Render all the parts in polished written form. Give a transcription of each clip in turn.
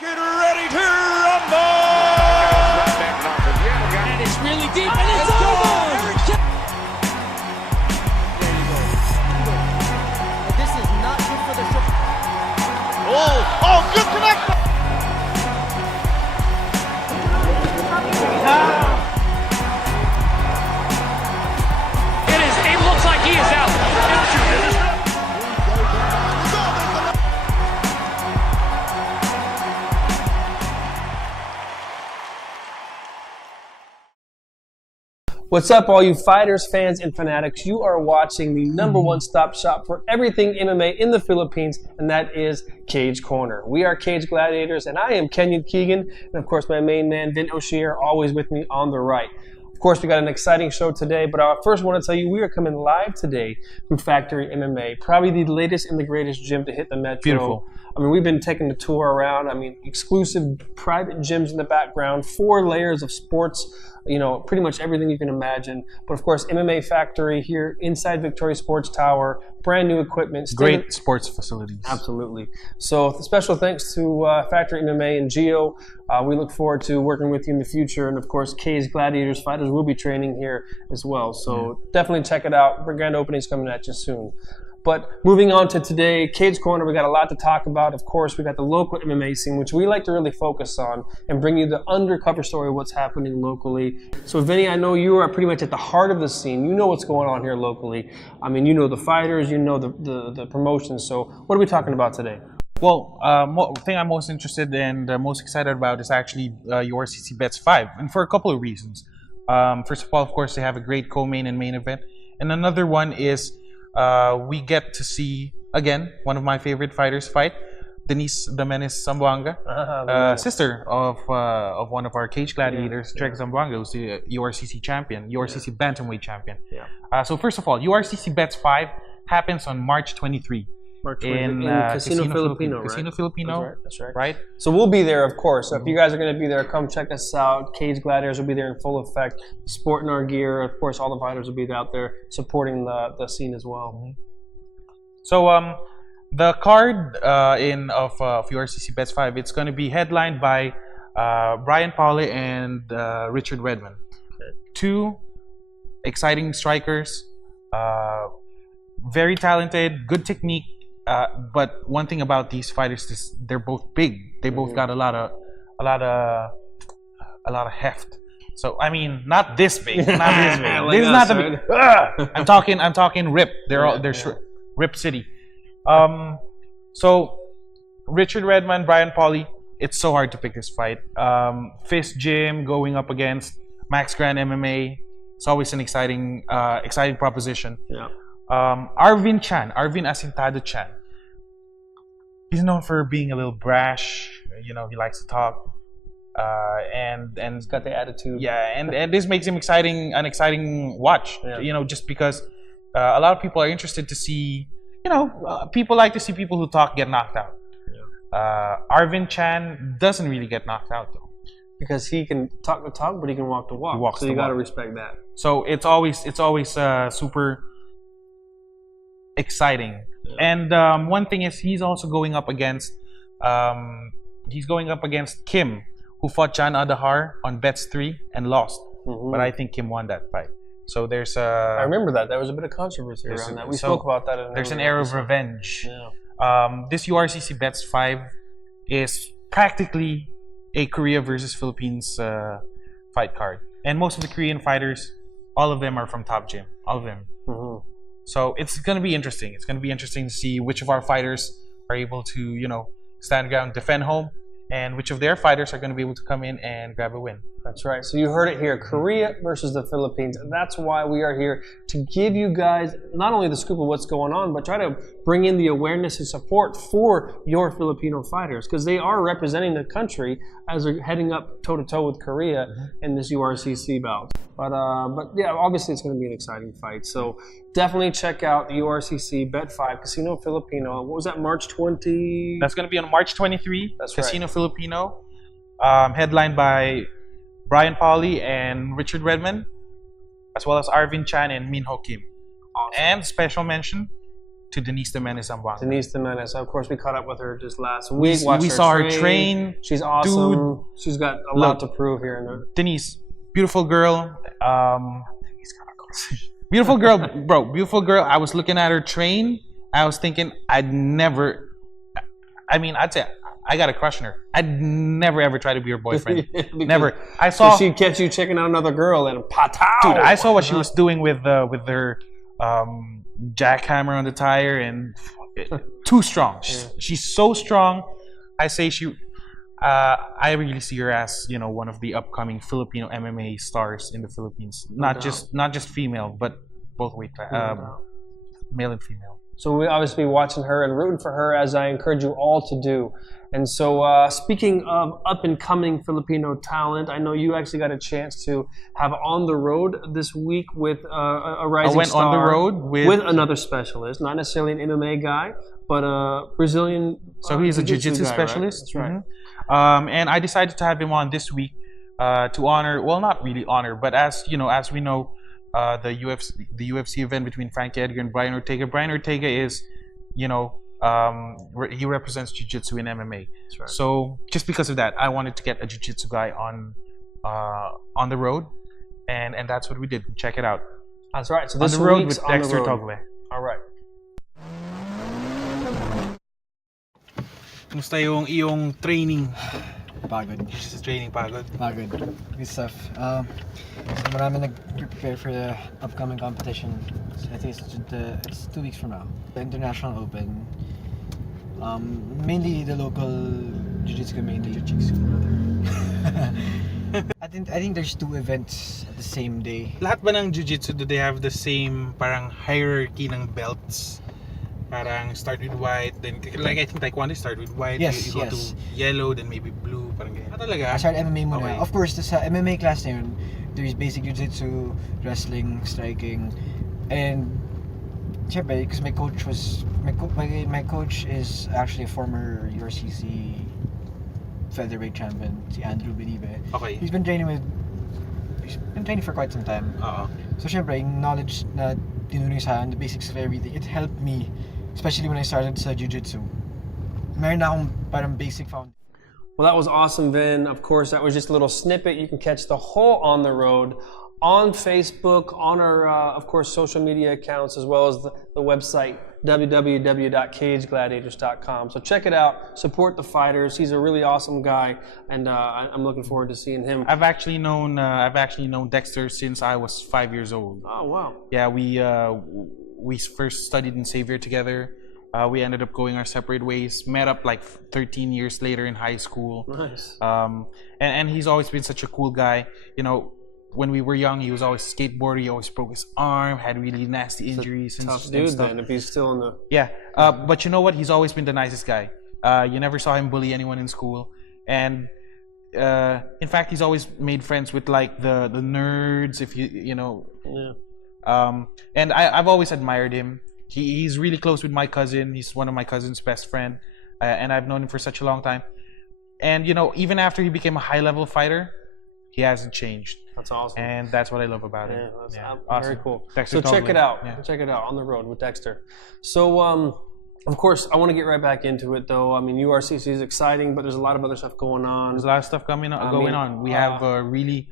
Get ready to rumble! And it's really deep, and it's over! There you go. This is not good for the show. Oh, good connection! It looks like he is out. What's up, all you fighters, fans, and fanatics? You are watching the number one stop shop for everything MMA in the Philippines, and that is Cage Corner. We are Cage Gladiators, and I am Kenyon Keegan, and of course my main man, Vin O'Shea, always with me on the right. Of course, we got an exciting show today, but I first want to tell you we are coming live today from Factory MMA, probably the latest and the greatest gym to hit the metro. Beautiful. I mean, we've been taking the tour around. I mean, exclusive private gyms in the background, 4 layers of sports, you know, pretty much everything you can imagine. But of course, MMA Factory here inside Victoria Sports Tower, brand new equipment. Great sports facilities. Absolutely. So special thanks to Factory MMA and Geo. We look forward to working with you in the future. And of course, K's Gladiators fighters will be training here as well. So definitely check it out. Grand opening's coming at you soon. But moving on to today, Cage Corner, we got a lot to talk about. Of course, we got the local MMA scene, which we like to really focus on and bring you the undercover story of what's happening locally. So, Vinny, I know you are pretty much at the heart of the scene. You know what's going on here locally. I mean, you know the fighters, you know the promotions. So, what are we talking about today? Well, the thing I'm most interested and most excited about is actually URCC Bets 5, and for a couple of reasons. First of all, of course, they have a great co-main and main event. And another one is we get to see, again, one of my favorite fighters fight, Denise the Menace Zamboanga, sister of one of our Cage Gladiators, Trek Zamboanga, who's the URCC champion, URCC Bantamweight champion. So first of all, URCC Bets 5 happens on March 23 in Casino Filipino, right? Casino Filipino, That's right. right? So we'll be there, of course. So if you guys are going to be there, come check us out. Cage Gladiators will be there in full effect, sporting our gear. Of course, all the fighters will be out there supporting the scene as well. So the card of URCC Bets 5, it's going to be headlined by Brian Pauly and Richard Redmond. 2 exciting strikers, very talented, good technique. But one thing about these fighters is they're both big. They both got a lot of heft. So I mean, not this big, not this big. Like This is us, not the big. I'm talking rip. They're short. Rip City. So Richard Redmond, Brian Pauly. It's so hard to pick this fight. Fist Gym going up against Max Grand MMA. It's always an exciting proposition. Yeah. Arvin Asintado Chan. He's known for being a little brash. You know, he likes to talk, and He's got the attitude. yeah, and this makes him an exciting watch. Yeah. You know, just because a lot of people are interested to see. You know, people like to see people who talk get knocked out. Yeah. Arvin Chan doesn't really get knocked out though, Because he can talk the talk, but he can walk the walk. He walks so the you got to walk. respect that. so it's always super exciting. Yeah. And one thing is he's also going up against Kim, who fought Jan Adahar on Bets 3 and lost. But I think Kim won that fight. So there's I remember that. There was a bit of controversy There's around a- that. We so spoke about that. there's an air of revenge. Yeah. This URCC Bets 5 is practically a Korea versus Philippines fight card. And most of the Korean fighters, all of them are from Top Gym. All of them. So it's going to be interesting. It's going to be interesting to see which of our fighters are able to, you know, stand ground, defend home, and which of their fighters are going to be able to come in and grab a win. That's right. So you heard it here, Korea versus the Philippines. And that's why we are here, to give you guys not only the scoop of what's going on, but try to bring in the awareness and support for your Filipino fighters, because they are representing the country as they're heading up toe-to-toe with Korea in this URCC bout. But yeah, obviously it's going to be an exciting fight. So definitely check out the URCC Bet 5 Casino Filipino. What was that, March 20? That's going to be on March 23. That's right. Casino Filipino, headlined by Brian Pauly and Richard Redmond, as well as Arvin Chan and Min Ho Kim. Awesome. And special mention to Denise Jimenez Zamboanga. Denise Jimenez. Of course, we caught up with her just last week. We saw her train. She's awesome. Dude, she's got a lot to prove here. In her. Denise, beautiful girl. Beautiful girl, bro. Beautiful girl. I was looking at her train. I was thinking, I'd say I got a crush on her. I'd never ever try to be her boyfriend. Never. I saw. So she'd catch you checking out another girl and patow. Dude, I saw what she was doing with her jackhammer on the tire and too strong. She's so strong. I say I really see her as one of the upcoming Filipino MMA stars in the Philippines. Not just female, but both weight male and female. So we'll obviously be watching her and rooting for her, as I encourage you all to do. And so speaking of up-and-coming Filipino talent, I know you actually got a chance to have on the road this week with a rising star. I went on the road with another specialist, not necessarily an MMA guy, but a Brazilian. So he's a jiu-jitsu specialist. Right? That's right. Mm-hmm. And I decided to have him on this week to honor, well, not really honor, but as we know, the UFC event between Frankie, Edgar, and Brian Ortega. Brian Ortega is, he represents jiu-jitsu in MMA. That's right. So just because of that, I wanted to get a jiu-jitsu guy on the road, and that's what we did. Check it out. That's right. So on this the road week's with Dexter Togle. All right. Kumusta yung iyong training? Pagod. Just training pagod. Pagod. Good stuff. So marami nag-prepare for the upcoming competition. So I think it's 2 weeks from now. The International Open. Mainly the local jiu-jitsu community. I think there's 2 events at the same day. Lahat ba ng jiu-jitsu, do they have the same parang hierarchy ng belts? Parang start with white, then like I think Taekwondo start with white, yes, you go to yellow, then maybe blue, parang ganyan. Talaga? I started MMA muna. Okay. Of course, sa MMA class na yun, there's basic jiu-jitsu, wrestling, striking, and syempre, because my coach is actually a former URCC featherweight champion, si Andrew Benibe. Okay. He's been training for quite some time. So syempre, yung knowledge na tinuro sa akin, the basics of everything, it helped me, especially when I started sa jiu-jitsu. Meron na akong parang basic foundation. Well, that was awesome, Vin. Of course, that was just a little snippet. You can catch the whole On the Road on Facebook, on our, of course, social media accounts, as well as the website, www.cagegladiators.com. So check it out. Support the fighters. He's a really awesome guy, and I'm looking forward to seeing him. I've actually known Dexter since I was 5 years old. Oh, wow. Yeah, we first studied in Xavier together. We ended up going our separate ways. Met up like 13 years later in high school. Nice. And he's always been such a cool guy. When we were young, he was always skateboarding. He always broke his arm, had really nasty injuries and tough dude, stuff. then, if he's still in the... Yeah, but you know what? He's always been the nicest guy. You never saw him bully anyone in school. And in fact, he's always made friends with like the nerds, if you know. Yeah. And I've always admired him. He's really close with my cousin. He's one of my cousin's best friend. And I've known him for such a long time. And, even after he became a high-level fighter, he hasn't changed. That's awesome. And that's what I love about him. Yeah, that's Awesome. Very cool. Dexter so check Togle. it out. Yeah. Check it out on the road with Dexter. So, of course, I want to get right back into it, though. I mean, URCC is exciting, but there's a lot of other stuff going on. There's a lot of stuff going on. We have really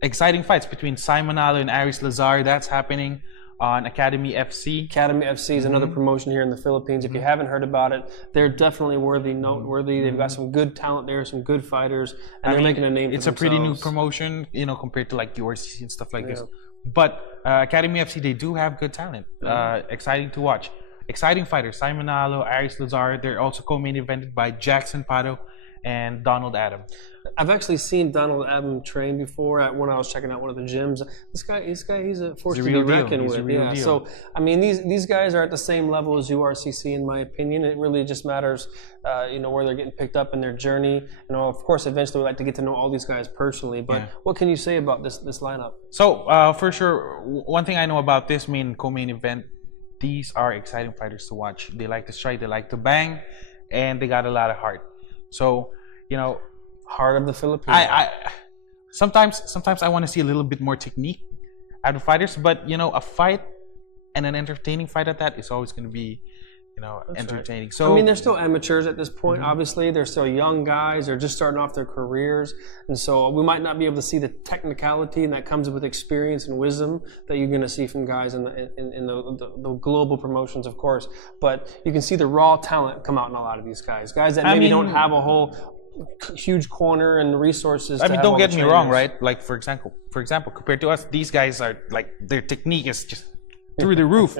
exciting fights between Simon Allo and Aris Lazar. That's happening on Academy FC. Academy FC is another promotion here in the Philippines. If you haven't heard about it, they're definitely noteworthy. They've got some good talent there, some good fighters, and they're making a name for themselves. It's a pretty new promotion, compared to like URCC and stuff like this. But Academy FC, they do have good talent. Exciting to watch. Exciting fighters. Simon Allo, Aris Lazar. They're also co-main evented by Jackson Pado and Donald Adam. I've actually seen Donald Adam train before when I was checking out one of the gyms. This guy, he's a force to be reckoned with. Yeah. So, I mean, these guys are at the same level as URCC, in my opinion. It really just matters, where they're getting picked up in their journey. Of course, eventually we'd like to get to know all these guys personally. But what can you say about this lineup? So, for sure, one thing I know about this co-main event, these are exciting fighters to watch. They like to strike, they like to bang, and they got a lot of heart. So, heart of the Philippines. Sometimes I want to see a little bit more technique out of fighters, but a fight and an entertaining fight at that is always going to be, entertaining. Right. So I mean, they're still amateurs at this point. Obviously, they're still young guys. They're just starting off their careers, and so we might not be able to see the technicality and that comes with experience and wisdom that you're going to see from guys in the global promotions, of course. But you can see the raw talent come out in a lot of these guys. Guys that maybe don't have a whole huge corner and resources. I mean, don't get me wrong, right? Like for example, compared to us, these guys are like their technique is just through the roof.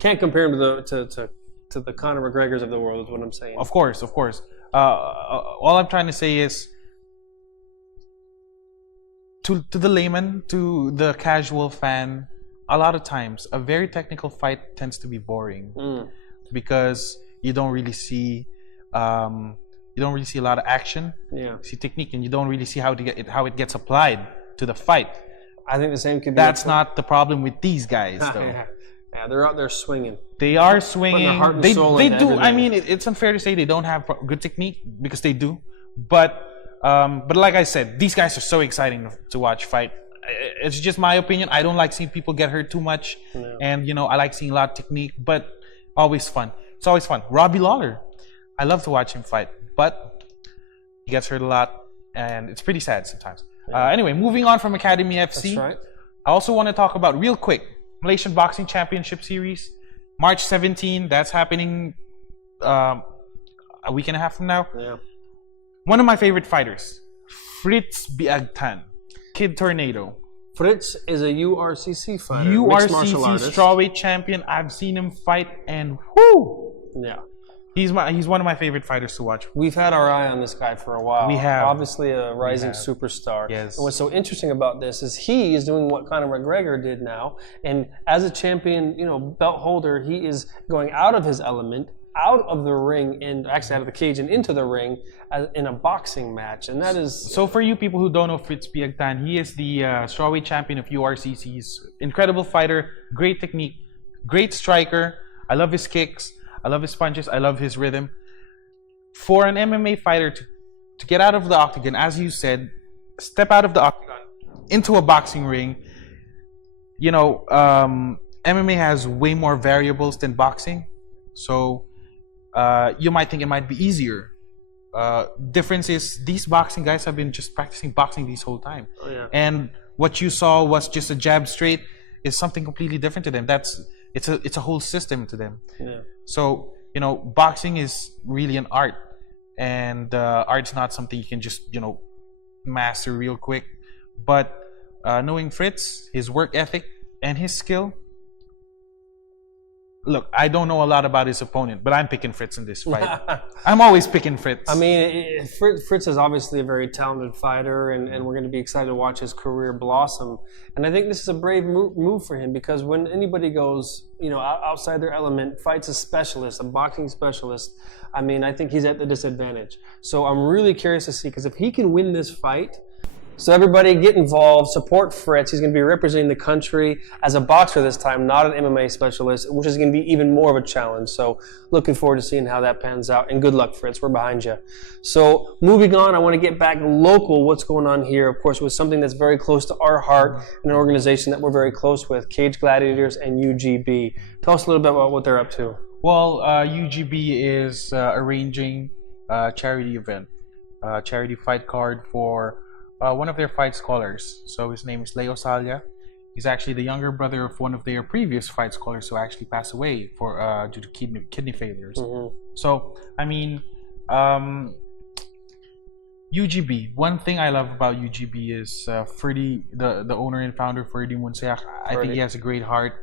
Can't compare them to the Conor McGregors of the world, is what I'm saying. Of course. All I'm trying to say is, to the layman, to the casual fan, a lot of times a very technical fight tends to be boring because you don't really see a lot of action. Yeah. You see technique, and you don't really see how it gets applied to the fight. I think the same could be. That's not the problem with these guys, though. Yeah, they're out there swinging. They are swinging. Their heart and they soul do. into I mean, it's unfair to say they don't have good technique, because they do. But like I said, these guys are so exciting to watch fight. It's just my opinion. I don't like seeing people get hurt too much, and I like seeing a lot of technique. But always fun. It's always fun. Robbie Lawler, I love to watch him fight, but he gets hurt a lot, and it's pretty sad sometimes. Anyway, moving on from Academy FC. That's right. I also want to talk about real quick Malaysian Boxing Championship Series, March 17. That's happening a week and a half from now. Yeah. One of my favorite fighters, Fritz Biagtan, Kid Tornado. Fritz is a URCC fighter, URCC strawweight champion. I've seen him fight, and whoo! Yeah. He's one of my favorite fighters to watch. We've had our eye on this guy for a while. We have. Obviously a rising superstar. Yes. And what's so interesting about this is he is doing what Conor McGregor did now. And as a champion, belt holder, he is going out of his element, out of the ring, and actually out of the cage and into the ring in a boxing match. And that is... So for you people who don't know Fritz Biagtan, he is the strawweight champion of URCC's. Incredible fighter, great technique, great striker. I love his kicks. I love his punches. I love his rhythm. For an MMA fighter to get out of the octagon, as you said, step out of the octagon into a boxing ring, MMA has way more variables than boxing. So you might think it might be easier. Difference is these boxing guys have been just practicing boxing this whole time. Oh, yeah. And what you saw was just a jab straight is something completely different to them. It's a whole system to them. Yeah. So, boxing is really an art, and art's not something you can just, master real quick. But knowing Fritz, his work ethic, and his skill, look, I don't know a lot about his opponent, but I'm picking Fritz in this fight. I'm always picking Fritz. I mean, Fritz is obviously a very talented fighter, and we're going to be excited to watch his career blossom. And I think this is a brave move for him, because when anybody goes, outside their element, fights a specialist, a boxing specialist, I mean, I think he's at the disadvantage. So I'm really curious to see, because if he can win this fight, so everybody get involved, support Fritz. He's going to be representing the country as a boxer this time, not an MMA specialist, which is going to be even more of a challenge. So looking forward to seeing how that pans out. And good luck, Fritz. We're behind you. So moving on, I want to get back local, what's going on here, of course, with something that's very close to our heart and an organization that we're very close with, Cage Gladiators and UGB. Tell us a little bit about what they're up to. Well, UGB is arranging a charity event, a charity fight card for one of their fight scholars. So his name is Leo Salya. He's actually the younger brother of one of their previous fight scholars who actually passed away due to kidney failures. Mm-hmm. So, I mean, UGB. One thing I love about UGB is Ferdy, the owner and founder, Ferdy Munsayak. I think he has a great heart.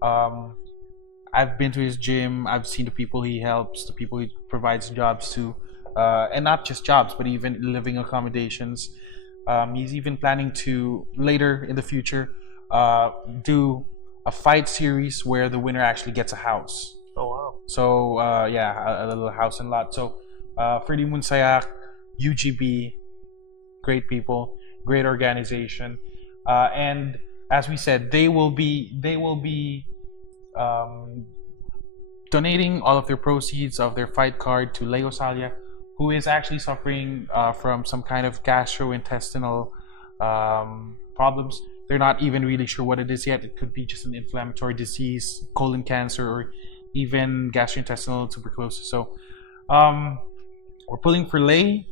I've been to his gym. I've seen the people he helps, the people he provides jobs to, and not just jobs, but even living accommodations. He's even planning to, later in the future, do a fight series where the winner actually gets a house. Oh, wow. So, a little house and lot. So, Ferdy Munsayak, UGB, great people, great organization. And as we said, they will be donating all of their proceeds of their fight card to Leo Salya, who is actually suffering from some kind of gastrointestinal problems. they're not even really sure what it is yet. It could be just an inflammatory disease, colon cancer, or even gastrointestinal tuberculosis. So we're pulling for Lay.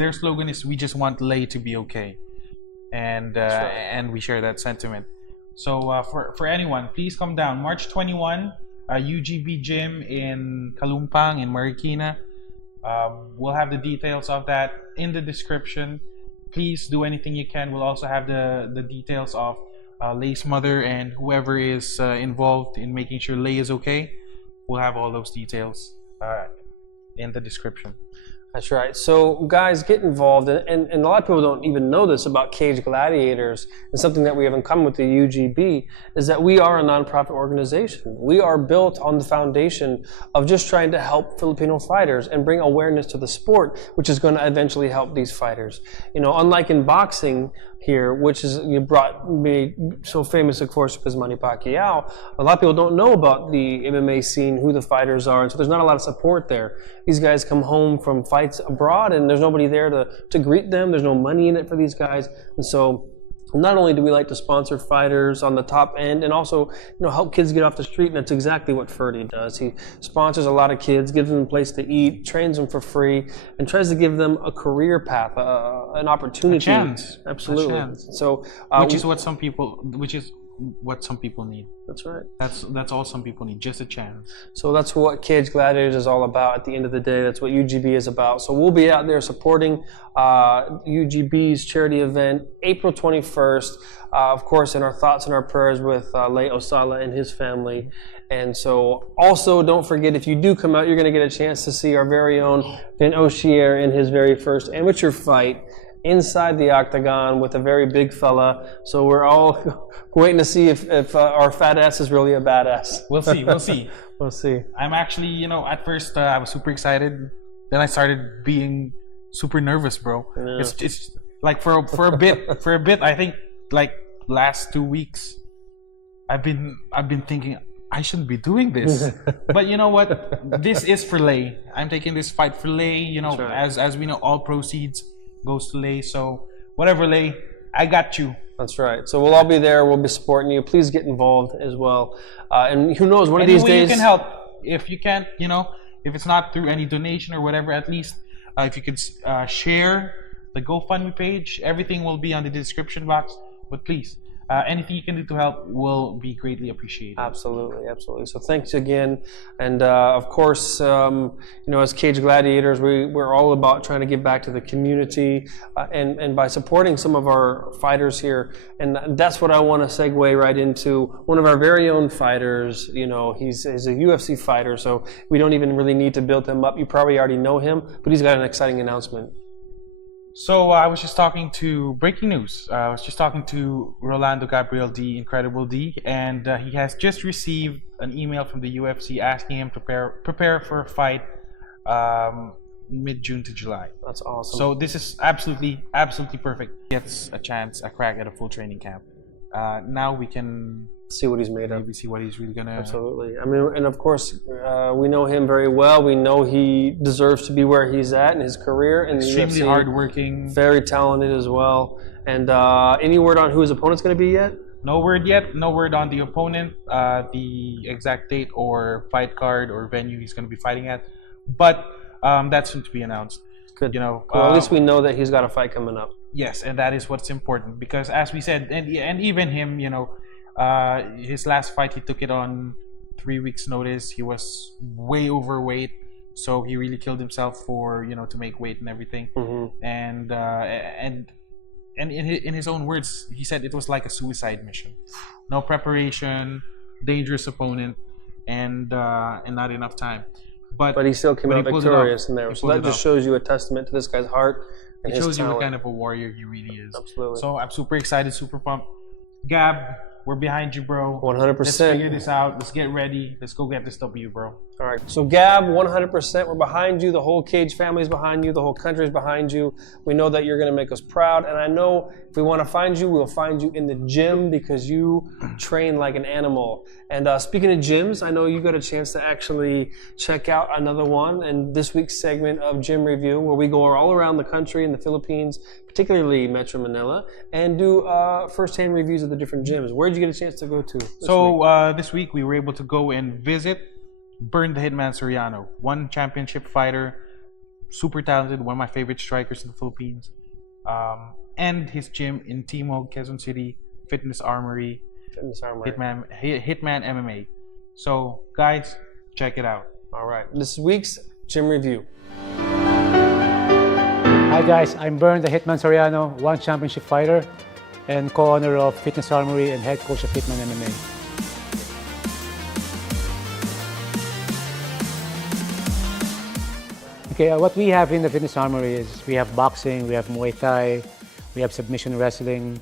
Their slogan is "We just want Lay to be okay," and and we share that sentiment. So for anyone, please come down March 21, UGB Gym in Kalumpang in Marikina. We'll have the details of that in the description. Please do anything you can. We'll also have the details of Lay's mother and whoever is involved in making sure Lay is okay. We'll have all those details in the description. That's right. So guys, get involved, and a lot of people don't even know this about Cage Gladiators, and something that we have in common with the UGB is that we are a nonprofit organization. We are built on the foundation of just trying to help Filipino fighters and bring awareness to the sport, which is going to eventually help these fighters. Unlike in boxing here, which is brought me so famous, of course, because Manny Pacquiao, a lot of people don't know about the MMA scene, who the fighters are, and so there's not a lot of support there. These guys come home from fights abroad, and there's nobody there to greet them. There's no money in it for these guys, and so not only do we like to sponsor fighters on the top end, and also help kids get off the street, and that's exactly what Ferdy does. He sponsors a lot of kids, gives them a place to eat, trains them for free, and tries to give them a career path, an opportunity, a chance. Absolutely. A chance. So, which is what some people need. That's right. That's all some people need, just a chance. So that's what Cage Gladiators is all about. At the end of the day, that's what UGB is about. So we'll be out there supporting UGB's charity event, April 21st. Of course, in our thoughts and our prayers with Lay Osala and his family. And so also don't forget, if you do come out, you're going to get a chance to see our very own Vin Oshier in his very first amateur fight inside the octagon with a very big fella. So we're all waiting to see if our fat ass is really a badass. We'll see. We'll see. I'm actually, at first I was super excited. Then I started being super nervous, bro. Yeah. It's like for a bit. I think like last 2 weeks, I've been thinking I shouldn't be doing this. But you know what? This is for Lay. I'm taking this fight for Lay. Right. As we know, all proceeds goes to Lay. So whatever, Lay, I got you. That's right. So we'll all be there. We'll be supporting you. Please get involved as well. And who knows, one of these days you can help. If you can't, if it's not through any donation or whatever, at least if you could share the GoFundMe page, everything will be on the description box. But please, anything you can do to help will be greatly appreciated. Absolutely. So thanks again. And of course, as Cage Gladiators, we're all about trying to give back to the community and by supporting some of our fighters here. And that's what I want to segue right into. One of our very own fighters, he's a UFC fighter, so we don't even really need to build him up. You probably already know him, but he's got an exciting announcement. So I was just talking to breaking news. I was just talking to Rolando Gabriel D, Incredible D, and he has just received an email from the UFC asking him to prepare for a fight mid-June to July. That's awesome. So this is absolutely perfect. He gets a crack at a full training camp. Now we can see what he's made of. Maybe see what he's really gonna. Absolutely. I mean, and of course, we know him very well. We know he deserves to be where he's at in his career. And extremely hardworking. Very talented as well. And any word on who his opponent's going to be yet? No word yet. No word on the opponent, the exact date or fight card or venue he's going to be fighting at. But that's soon to be announced. Good. Well, at least we know that he's got a fight coming up. Yes, and that is what's important because, as we said, and even him, his last fight he took it on 3 weeks' notice. He was way overweight, so he really killed himself for to make weight and everything. Mm-hmm. And in his own words, he said it was like a suicide mission. No preparation, dangerous opponent, and not enough time. But he still came out victorious in there. So that just shows you a testament to this guy's heart and it his shows talent. you what kind of a warrior he really is. Absolutely. So I'm super excited, super pumped. Gab, we're behind you, bro. 100%. Let's figure this out. Let's get ready. Let's go get this W, bro. All right. So Gab, 100%, we're behind you. The whole Cage family is behind you. The whole country is behind you. We know that you're going to make us proud. And I know if we want to find you, we'll find you in the gym because you train like an animal. And speaking of gyms, I know you got a chance to actually check out another one in this week's segment of Gym Review, where we go all around the country in the Philippines, particularly Metro Manila, and do first-hand reviews of the different gyms. Where did you get a chance to go to this week we were able to go and visit Burn the Hitman Soriano, one championship fighter, super talented, one of my favorite strikers in the Philippines, and his gym in Timog, Quezon City, Fitness Armory, Hitman MMA. So, guys, check it out. All right, this week's Gym Review. Hi guys, I'm Burn the Hitman Soriano, one championship fighter and co-owner of Fitness Armory and head coach of Hitman MMA. Okay, what we have in the Fitness Armory is we have boxing, we have Muay Thai, we have submission wrestling,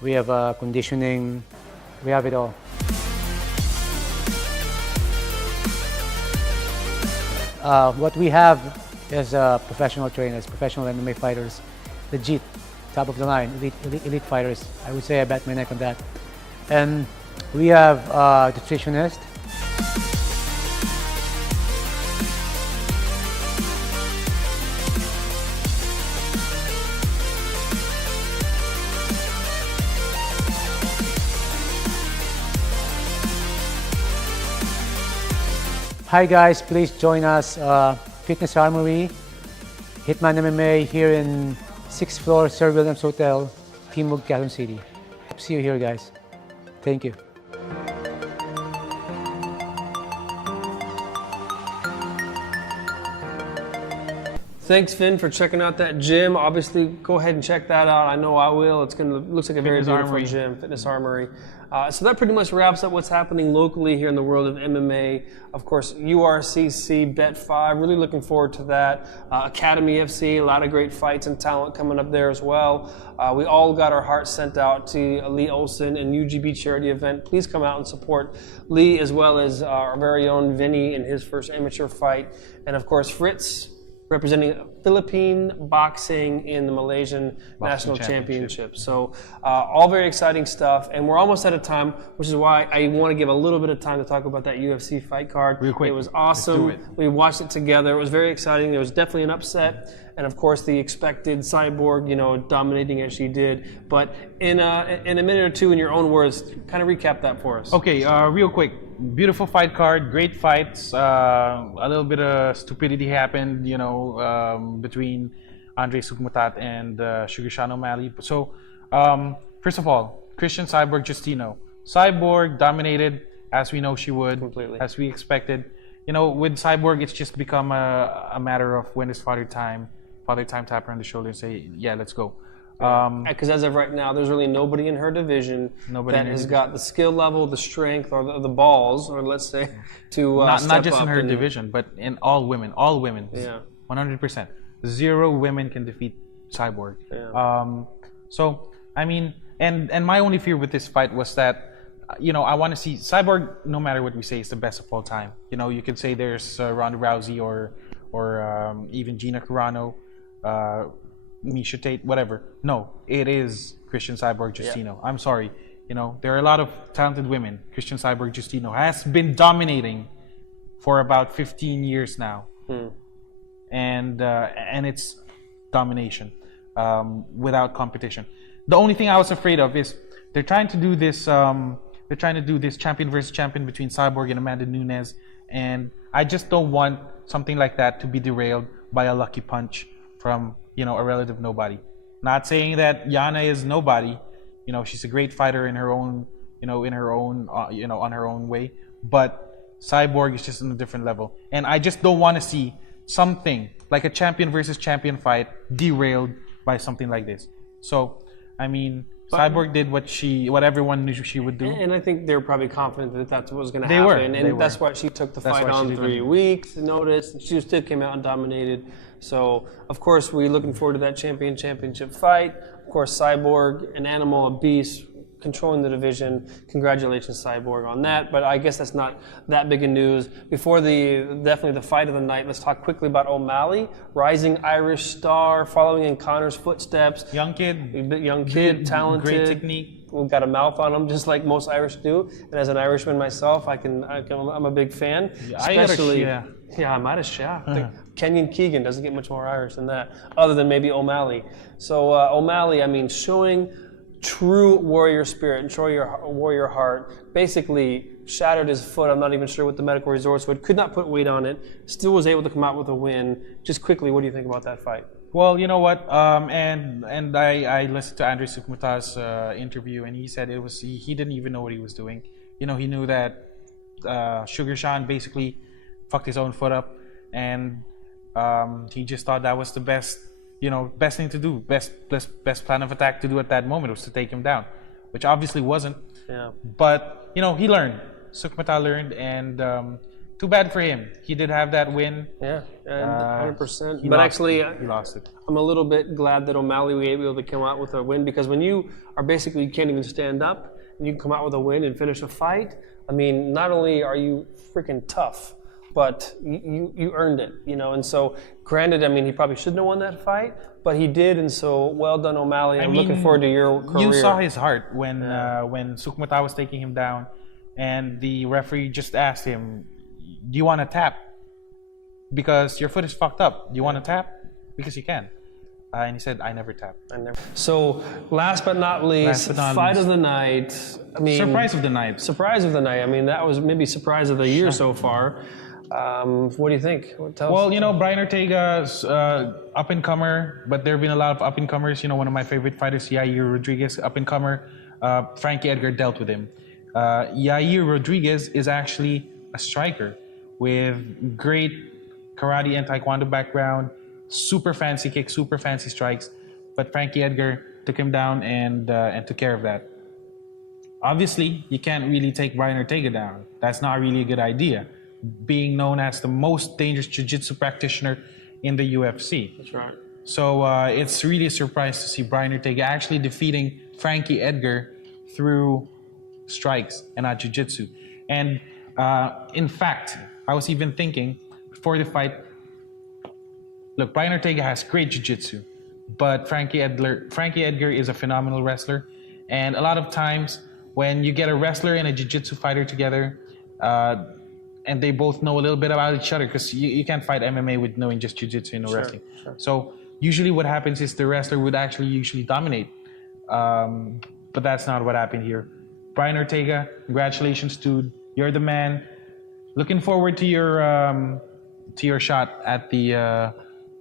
we have conditioning, we have it all. What we have is professional trainers, professional MMA fighters, legit, top of the line, elite fighters. I would say I bet my neck on that. And we have nutritionists. Hi guys, please join us, Fitness Armory, Hitman MMA here in 6th floor, Sir Williams Hotel, Timog, Quezon City. See you here guys. Thank you. Thanks, Finn, for checking out that gym. Obviously, go ahead and check that out. I know I will. Looks like a very beautiful gym, Fitness Armory. So that pretty much wraps up what's happening locally here in the world of MMA. Of course, URCC, Bet5, really looking forward to that. Academy FC, a lot of great fights and talent coming up there as well. We all got our hearts sent out to Lee Olsen and UGB charity event. Please come out and support Lee as well as our very own Vinny in his first amateur fight. And of course, Fritz, representing Philippine boxing in the Malaysian National Championship. So all very exciting stuff. And we're almost out of time, which is why I want to give a little bit of time to talk about that UFC fight card. Real quick. It was awesome. We watched it together. It was very exciting. There was definitely an upset. And of course, the expected Cyborg, dominating as she did. But in a minute or two, in your own words, kind of recap that for us. Okay, real quick. Beautiful fight card, great fights. A little bit of stupidity happened, between Andre Sugmutat and Conor OMalley. So, first of all, Christian Cyborg Justino. Cyborg dominated, as we know she would, completely, as we expected. With Cyborg, it's just become a matter of when is Father Time tap her on the shoulder and say, yeah, let's go. Because as of right now, there's really nobody in her division that has got the skill level, the strength, or the balls, or let's say, to not just in her division, but in all women. Yeah. 100%. 0 women can defeat Cyborg. Yeah. So I mean, and my only fear with this fight was that, I want to see Cyborg. No matter what we say, is the best of all time. You could say there's Ronda Rousey or even Gina Carano. Misha Tate, whatever. No, it is Christian Cyborg Justino. I'm sorry. There are a lot of talented women. Christian Cyborg Justino has been dominating for about 15 years now. And it's domination without competition. The only thing I was afraid of is they're trying to do this champion versus champion between Cyborg and Amanda Nunes, and I just don't want something like that to be derailed by a lucky punch from a relative nobody. Not saying that Yana is nobody. She's a great fighter in her own, on her own way. But Cyborg is just on a different level, and I just don't want to see something like a champion versus champion fight derailed by something like this. So, I mean, Cyborg did what everyone knew she would do. And I think they were probably confident that that's what was going to happen. And that's why she took the fight on 3 weeks notice. She still came out and dominated. So, of course, we're looking forward to that championship fight. Of course, Cyborg, an animal, a beast, controlling the division. Congratulations, Cyborg, on that. But I guess that's not that big of news. Before definitely the fight of the night, let's talk quickly about OMalley, rising Irish star, following in Conor's footsteps. Young kid, talented, great technique. We've got a mouth on him, just like most Irish do. And as an Irishman myself, I'm a big fan. Especially, I'm Irish, yeah. I think Kenyon Keegan doesn't get much more Irish than that, other than maybe OMalley. So OMalley, I mean, showing true warrior spirit and warrior heart. Basically shattered his foot. I'm not even sure what the medical resorts would. Could not put weight on it. Still was able to come out with a win. Just quickly, what do you think about that fight? Well, you know what, and I listened to Andrei Sukmata's interview, and he said he didn't even know what he was doing. You know, he knew that Sugar Sean basically fucked his own foot up, and he just thought that was the best thing to do, best plan of attack to do at that moment was to take him down, which obviously wasn't. Yeah. But he learned. Sukmata learned, and too bad for him. He did have that win. Yeah, and 100%. But actually, he lost it. I'm a little bit glad that OMalley was able to come out with a win, because when you are basically, you can't even stand up, and you can come out with a win and finish a fight, I mean, not only are you freaking tough, but you earned it, and so, granted, I mean, he probably shouldn't have won that fight, but he did, and so, well done, OMalley. I'm looking forward to your career. You saw his heart when Sukmata was taking him down, and the referee just asked him, do you want to tap? Because your foot is fucked up. Do you want to tap? Because you can. And he said, I never tap. So, last but not least, fight of the night. I mean, surprise of the night. Surprise of the night. I mean, that was maybe surprise of the year so far. What do you think? Well, Brian Ortega's up-and-comer, but there have been a lot of up-and-comers. One of my favorite fighters, Yair Rodriguez, up-and-comer. Frankie Edgar dealt with him. Yair Rodriguez is actually a striker with great karate and taekwondo background, super fancy kicks, super fancy strikes, but Frankie Edgar took him down and took care of that. Obviously, you can't really take Brian Ortega down. That's not really a good idea, being known as the most dangerous jiu-jitsu practitioner in the UFC. That's right. So it's really a surprise to see Brian Ortega actually defeating Frankie Edgar through strikes and not jiu-jitsu. And in fact, I was even thinking before the fight, look, Brian Ortega has great jiu-jitsu, but Frankie Edgar is a phenomenal wrestler. And a lot of times when you get a wrestler and a jiu-jitsu fighter together, and they both know a little bit about each other, because you can't fight MMA with knowing just jiu-jitsu and no wrestling. Sure. So usually what happens is the wrestler would actually usually dominate. But that's not what happened here. Brian Ortega, congratulations, dude. You're the man. Looking forward to your shot at the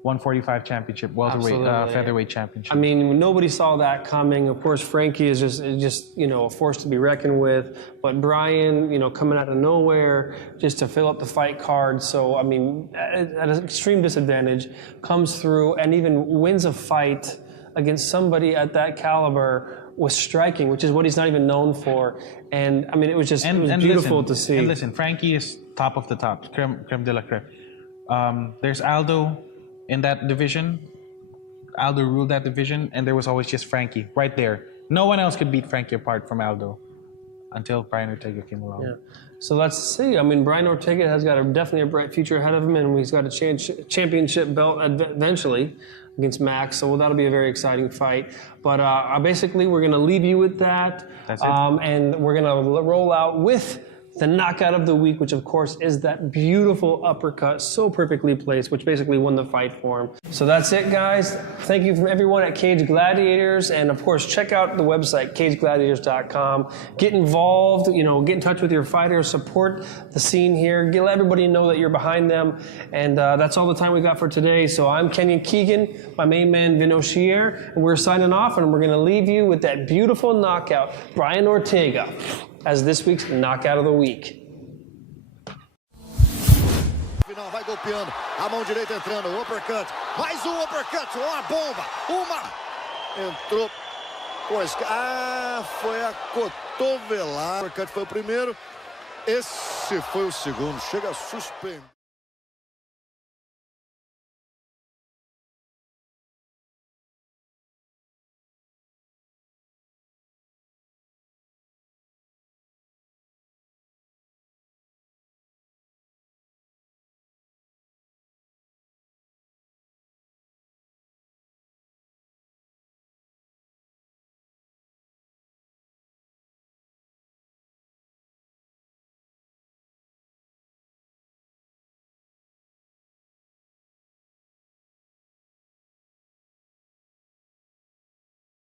145 championship, welterweight, featherweight championship. I mean, nobody saw that coming. Of course, Frankie is just a force to be reckoned with. But Brian, coming out of nowhere just to fill up the fight card. So, I mean, at an extreme disadvantage, comes through and even wins a fight against somebody at that caliber with striking, which is what he's not even known for. And I mean, it was just beautiful to see. And listen, Frankie is top of the top, creme de la creme. There's Aldo in that division. Aldo ruled that division, and there was always just Frankie right there. No one else could beat Frankie apart from Aldo until Brian Ortega came along. Yeah. So let's see. I mean, Brian Ortega has got definitely a bright future ahead of him, and he's got a championship belt eventually against Max. So that'll be a very exciting fight. But basically, we're going to leave you with that. That's it. And we're going to roll out with the knockout of the week, which of course is that beautiful uppercut, so perfectly placed, which basically won the fight for him. So that's it, guys. Thank you from everyone at Cage Gladiators, and of course, check out the website, cagegladiators.com. Get involved, get in touch with your fighters, support the scene here, let everybody know that you're behind them, and that's all the time we got for today. So I'm Kenyon Keegan, my main man, Vino Shier, and we're signing off, and we're going to leave you with that beautiful knockout, Brian Ortega, as this week's knockout of the week. Final vai golpeando, a mão direita entrando, uppercut, mais uppercut, uma bomba, entrou, pois, foi a cotovelada, o uppercut foi o primeiro, esse foi o segundo, chega a suspender.